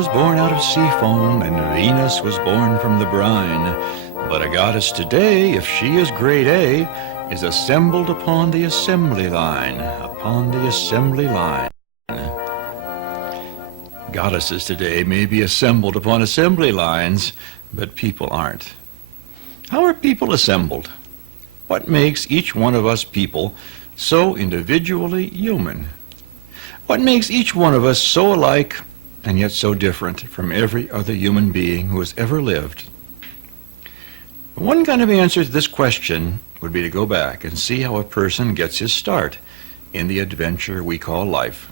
was born out of sea foam, and Venus was born from the brine. But a goddess today, if she is grade A, is assembled upon the assembly line, upon the assembly line. Goddesses today may be assembled upon assembly lines, but people aren't. How are people assembled? What makes each one of us people so individually human? What makes each one of us so alike and yet so different from every other human being who has ever lived? One kind of answer to this question would be to go back and see how a person gets his start in the adventure we call life.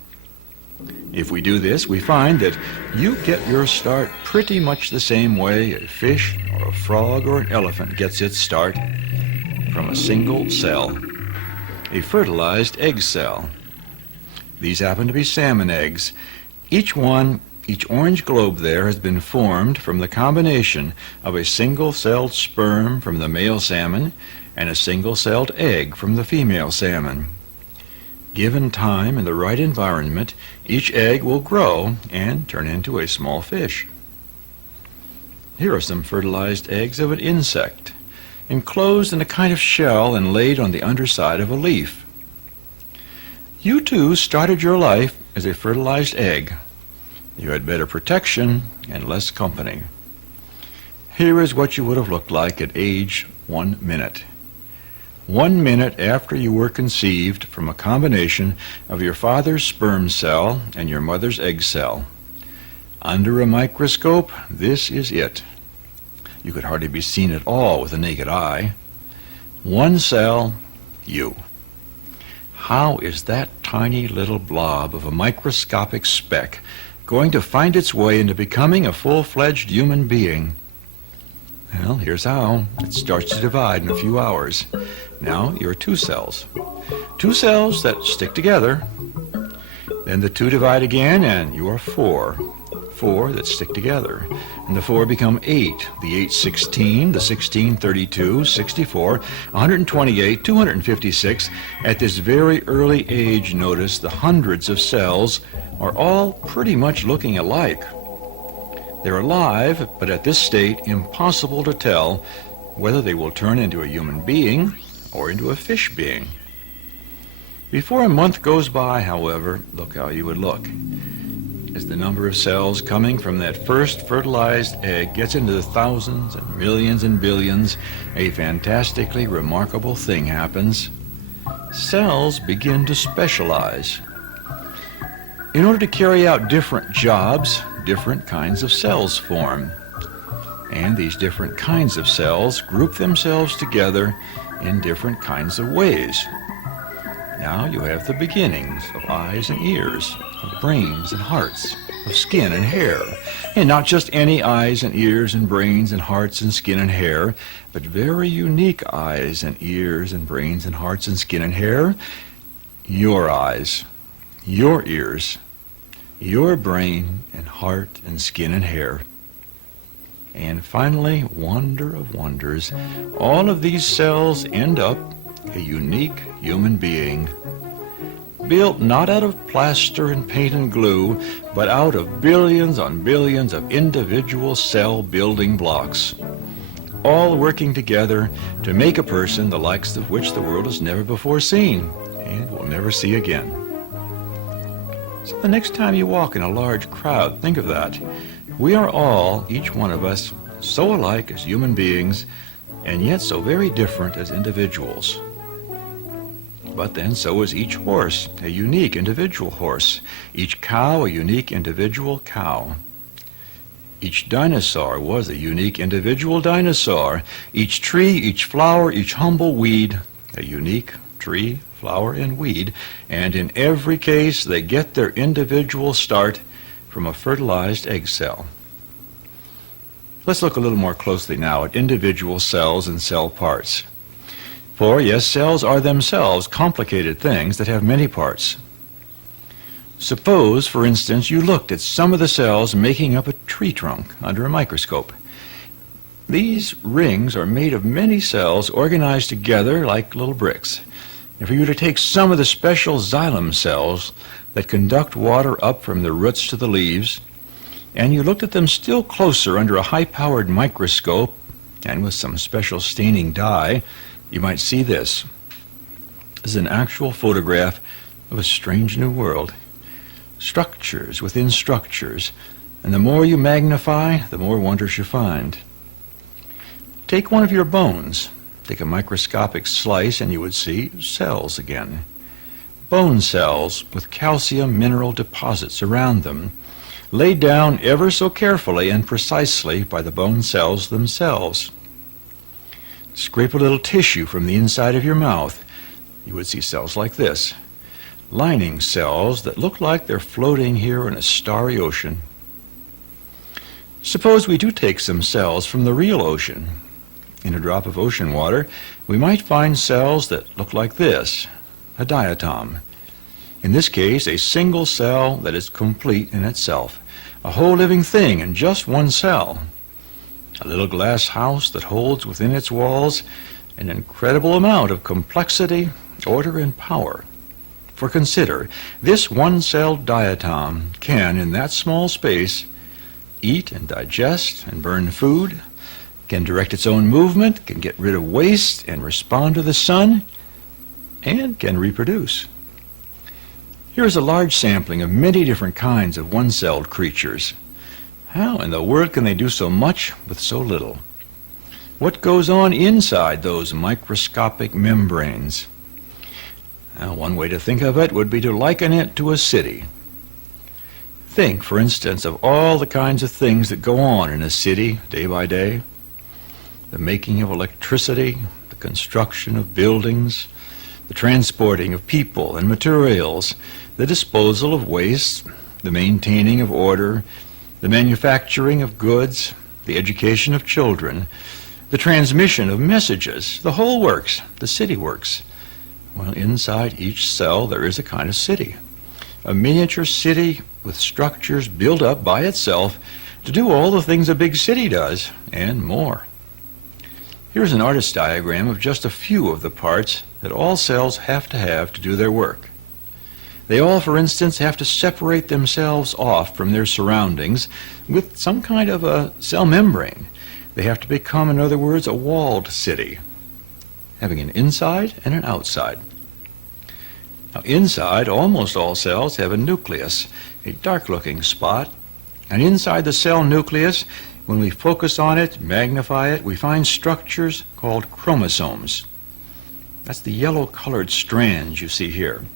If we do this, we find that you get your start pretty much the same way a fish or a frog or an elephant gets its start, from a single cell, a fertilized egg cell. These happen to be salmon eggs. Each orange globe there has been formed from the combination of a single-celled sperm from the male salmon and a single-celled egg from the female salmon. Given time and the right environment, each egg will grow and turn into a small fish. Here are some fertilized eggs of an insect, enclosed in a kind of shell and laid on the underside of a leaf. You too started your life as a fertilized egg. You had better protection and less company. Here is what you would have looked like at age 1 minute. 1 minute after you were conceived from a combination of your father's sperm cell and your mother's egg cell. Under a microscope, this is it. You could hardly be seen at all with the naked eye. One cell, you. How is that tiny little blob of a microscopic speck going to find its way into becoming a full-fledged human being? Well, here's how. It starts to divide in a few hours. Now you're 2 cells. 2 cells that stick together. Then the 2 divide again, and you are 4. 4 that stick together. And the 4 become 8. The 8, 16. The 16, 32, 64, 128, 256. At this very early age, notice the hundreds of cells are all pretty much looking alike. They're alive, but at this state, impossible to tell whether they will turn into a human being or into a fish being. Before a month goes by, however, look how you would look. As the number of cells coming from that first fertilized egg gets into the thousands and millions and billions, a fantastically remarkable thing happens. Cells begin to specialize. In order to carry out different jobs, different kinds of cells form. And these different kinds of cells group themselves together in different kinds of ways. Now you have the beginnings of eyes and ears, of brains and hearts, of skin and hair. And not just any eyes and ears and brains and hearts and skin and hair, but very unique eyes and ears and brains and hearts and skin and hair. Your eyes, your ears, your brain and heart and skin and hair. And finally, wonder of wonders, all of these cells end up a unique human being, built not out of plaster and paint and glue, but out of billions on billions of individual cell building blocks, all working together to make a person the likes of which the world has never before seen and will never see again. So the next time you walk in a large crowd, think of that. We are all, each one of us, so alike as human beings, and yet so very different as individuals. But then so is each horse, a unique individual horse. Each cow, a unique individual cow. Each dinosaur was a unique individual dinosaur. Each tree, each flower, each humble weed, a unique tree, flower, and weed. And in every case, they get their individual start from a fertilized egg cell. Let's look a little more closely now at individual cells and cell parts. For, yes, cells are themselves complicated things that have many parts. Suppose, for instance, you looked at some of the cells making up a tree trunk under a microscope. These rings are made of many cells organized together like little bricks. And for you to take some of the special xylem cells that conduct water up from the roots to the leaves, and you looked at them still closer under a high-powered microscope and with some special staining dye, you might see this. This is an actual photograph of a strange new world. Structures within structures, and the more you magnify, the more wonders you find. Take one of your bones. Take a microscopic slice and you would see cells again. Bone cells with calcium mineral deposits around them, laid down ever so carefully and precisely by the bone cells themselves. Scrape a little tissue from the inside of your mouth. You would see cells like this, lining cells that look like they're floating here in a starry ocean. Suppose we do take some cells from the real ocean. In a drop of ocean water, we might find cells that look like this, a diatom. In this case, a single cell that is complete in itself, a whole living thing in just one cell. A little glass house that holds within its walls an incredible amount of complexity, order, and power. For consider, this one-celled diatom can, in that small space, eat and digest and burn food, can direct its own movement, can get rid of waste and respond to the sun, and can reproduce. Here is a large sampling of many different kinds of one-celled creatures. How in the world can they do so much with so little? What goes on inside those microscopic membranes? One way to think of it would be to liken it to a city. Think, for instance, of all the kinds of things that go on in a city day by day. The making of electricity, the construction of buildings, the transporting of people and materials, the disposal of waste, the maintaining of order, the manufacturing of goods, the education of children, the transmission of messages, the whole works, the city works. Well, inside each cell there is a kind of city, a miniature city with structures built up by itself to do all the things a big city does, and more. Here's an artist's diagram of just a few of the parts that all cells have to do their work. They all, for instance, have to separate themselves off from their surroundings with some kind of a cell membrane. They have to become, in other words, a walled city, having an inside and an outside. Now, inside, almost all cells have a nucleus, a dark-looking spot, and inside the cell nucleus, when we focus on it, magnify it, we find structures called chromosomes. That's the yellow-colored strands you see here.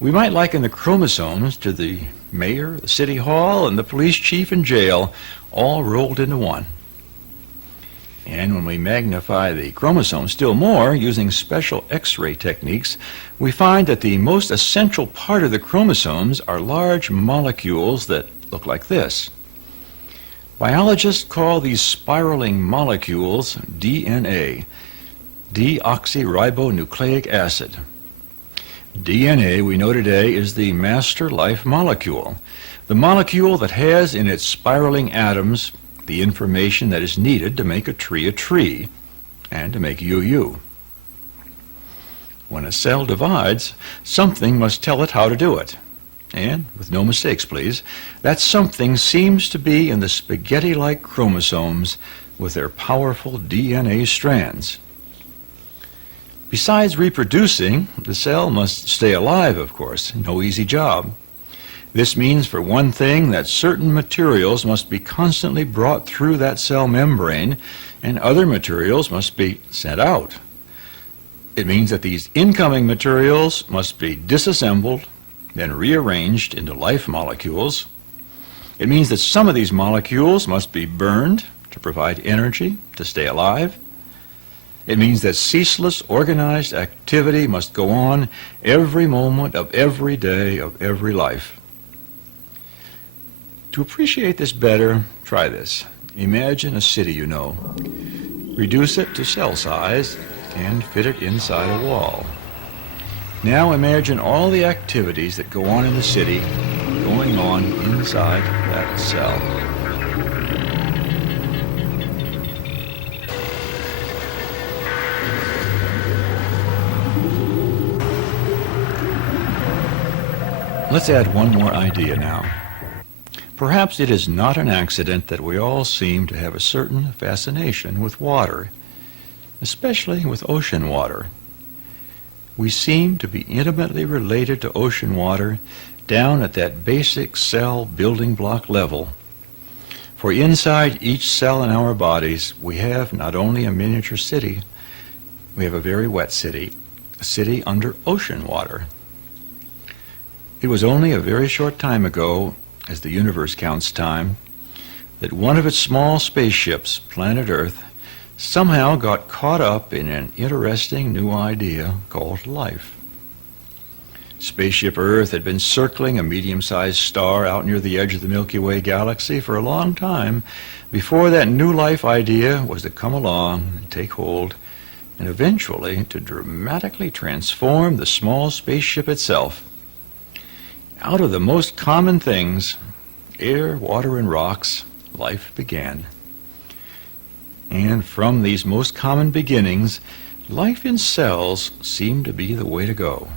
We might liken the chromosomes to the mayor, the city hall, and the police chief and jail, all rolled into one. And when we magnify the chromosomes still more, using special X-ray techniques, we find that the most essential part of the chromosomes are large molecules that look like this. Biologists call these spiraling molecules DNA, deoxyribonucleic acid. DNA, we know today, is the master life molecule, the molecule that has in its spiraling atoms the information that is needed to make a tree, and to make you. When a cell divides, something must tell it how to do it. And, with no mistakes, please, that something seems to be in the spaghetti-like chromosomes with their powerful DNA strands. Besides reproducing, the cell must stay alive, of course. No easy job. This means, for one thing, that certain materials must be constantly brought through that cell membrane, and other materials must be sent out. It means that these incoming materials must be disassembled, then rearranged into life molecules. It means that some of these molecules must be burned to provide energy to stay alive. It means that ceaseless organized activity must go on every moment of every day of every life. To appreciate this better, try this. Imagine a city you know. Reduce it to cell size and fit it inside a wall. Now imagine all the activities that go on in the city going on inside that cell. Let's add one more idea now. Perhaps it is not an accident that we all seem to have a certain fascination with water, especially with ocean water. We seem to be intimately related to ocean water down at that basic cell building block level. For inside each cell in our bodies, we have not only a miniature city, we have a very wet city, a city under ocean water. It was only a very short time ago, as the universe counts time, that one of its small spaceships, planet Earth, somehow got caught up in an interesting new idea called life. Spaceship Earth had been circling a medium-sized star out near the edge of the Milky Way galaxy for a long time before that new life idea was to come along and take hold and eventually to dramatically transform the small spaceship itself. Out of the most common things, air, water, and rocks, life began. And from these most common beginnings, life in cells seemed to be the way to go.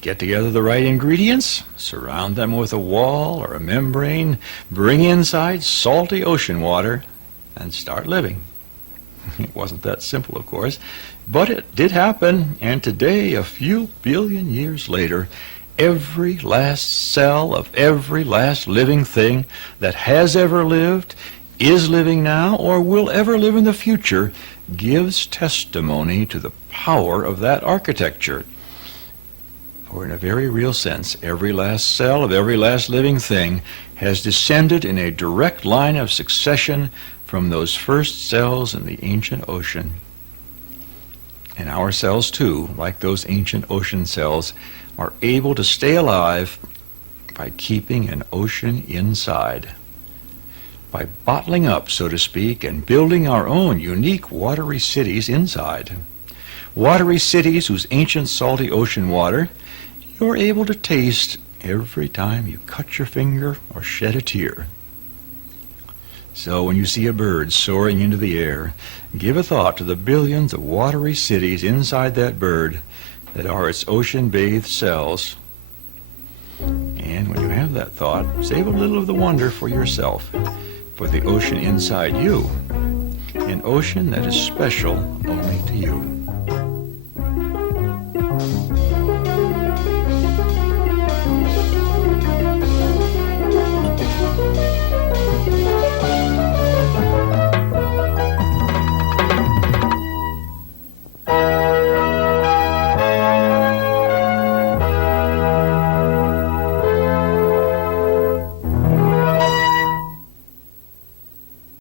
Get together the right ingredients, surround them with a wall or a membrane, bring inside salty ocean water, and start living. It wasn't that simple, of course, but it did happen, and today, a few billion years later, every last cell of every last living thing that has ever lived, is living now, or will ever live in the future, gives testimony to the power of that architecture. For in a very real sense, every last cell of every last living thing has descended in a direct line of succession from those first cells in the ancient ocean. And our cells, too, like those ancient ocean cells, are able to stay alive by keeping an ocean inside, by bottling up, so to speak, and building our own unique watery cities inside. Watery cities whose ancient salty ocean water you're able to taste every time you cut your finger or shed a tear. So when you see a bird soaring into the air, give a thought to the billions of watery cities inside that bird that are its ocean-bathed cells. And when you have that thought, save a little of the wonder for yourself, for the ocean inside you, an ocean that is special only to you.